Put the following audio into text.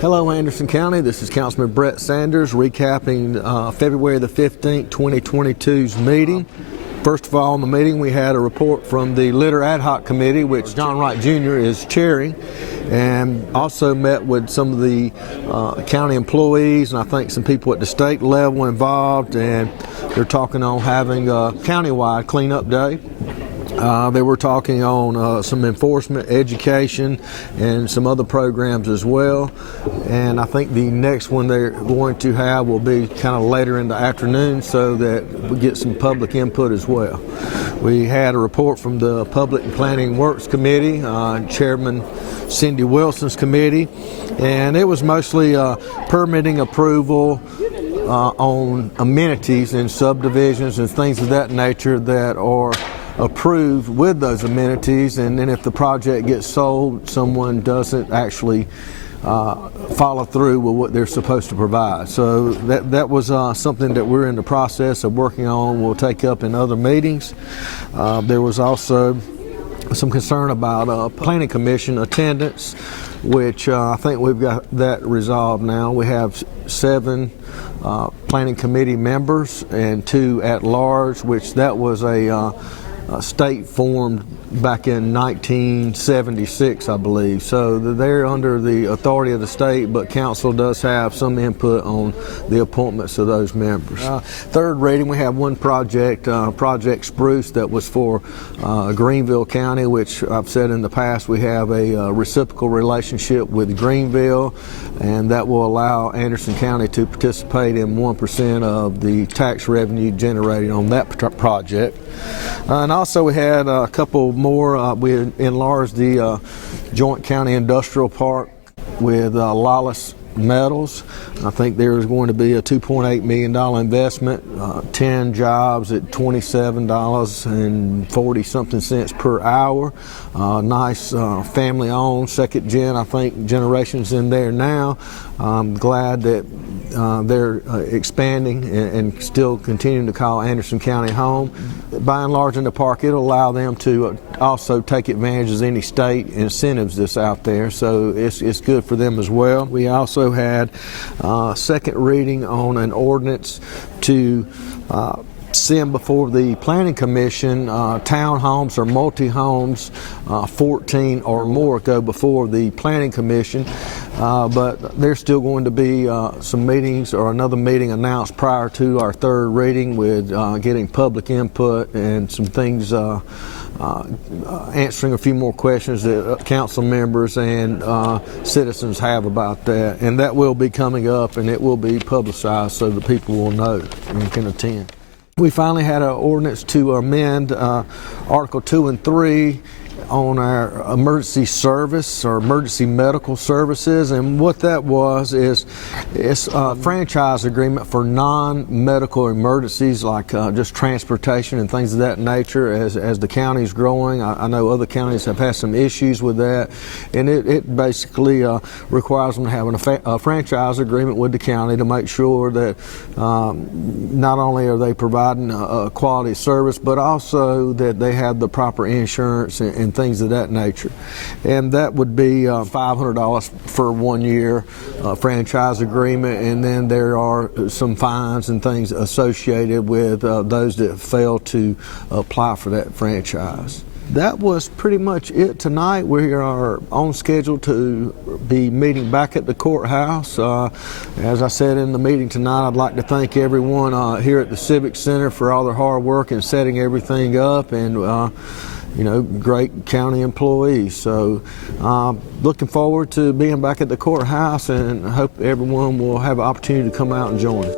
Hello Anderson County, this is Councilman Brett Sanders recapping February the 15th, 2022's meeting. First of all, in the meeting we had a report from the Litter Ad Hoc Committee, which John Wright Jr. is chairing, and also met with some of the county employees and I think some people at the state level involved, and they're talking on having a countywide cleanup day. They were talking on some enforcement, education, and some other programs as well. And I think the next one they're going to have will be kind of later in the afternoon so that we get some public input as well. We had a report from the Public and Planning Works Committee, Chairman Cindy Wilson's committee, and it was mostly permitting approval on amenities in subdivisions and things of that nature that are approved with those amenities, and then if the project gets sold, someone doesn't actually follow through with what they're supposed to provide. So that was something that we're in the process of working on. We'll take up in other meetings. There was also some concern about Planning Commission attendance, which I think we've got that resolved now. We have 7 Planning Committee members and 2 at large, which that was a state formed back in 1976, I believe. So they're under the authority of the state, but council does have some input on the appointments of those members. Third reading, we have one project, Project Spruce, that was for Greenville County, which I've said in the past we have a reciprocal relationship with Greenville, and that will allow Anderson County to participate in 1% of the tax revenue generated on that project. And also we had a couple more. We enlarged the Joint County Industrial Park with Lawless Metals. I think there is going to be a $2.8 million investment, 10 jobs at $27.40 something cents per hour. Nice family owned, second gen, I think generations in there now. I'm glad that they're expanding and still continuing to call Anderson County home. By enlarging the park, it'll allow them to also take advantage of any state incentives that's out there, so it's good for them as well. We also had second reading on an ordinance to send before the Planning Commission townhomes or multi-homes, 14 or more go before the Planning Commission, but there's still going to be some meetings or another meeting announced prior to our third reading with getting public input and some things, answering a few more questions that council members and citizens have about that, and that will be coming up and it will be publicized so the people will know and can attend. We finally had an ordinance to amend Article 2 and 3 on our emergency service or emergency medical services, and what that was is it's a franchise agreement for non-medical emergencies like just transportation and things of that nature. As the county's growing, I know other counties have had some issues with that, and it basically requires them to have a franchise agreement with the county to make sure that not only are they providing a quality service, but also that they have the proper insurance and things of that nature. And that would be $500 for 1 year franchise agreement, and then there are some fines and things associated with those that fail to apply for that franchise. That was pretty much it tonight. We are on schedule to be meeting back at the courthouse. As I said in the meeting tonight, I'd like to thank everyone here at the Civic Center for all their hard work in setting everything up, and great county employees. So looking forward to being back at the courthouse, and hope everyone will have an opportunity to come out and join us.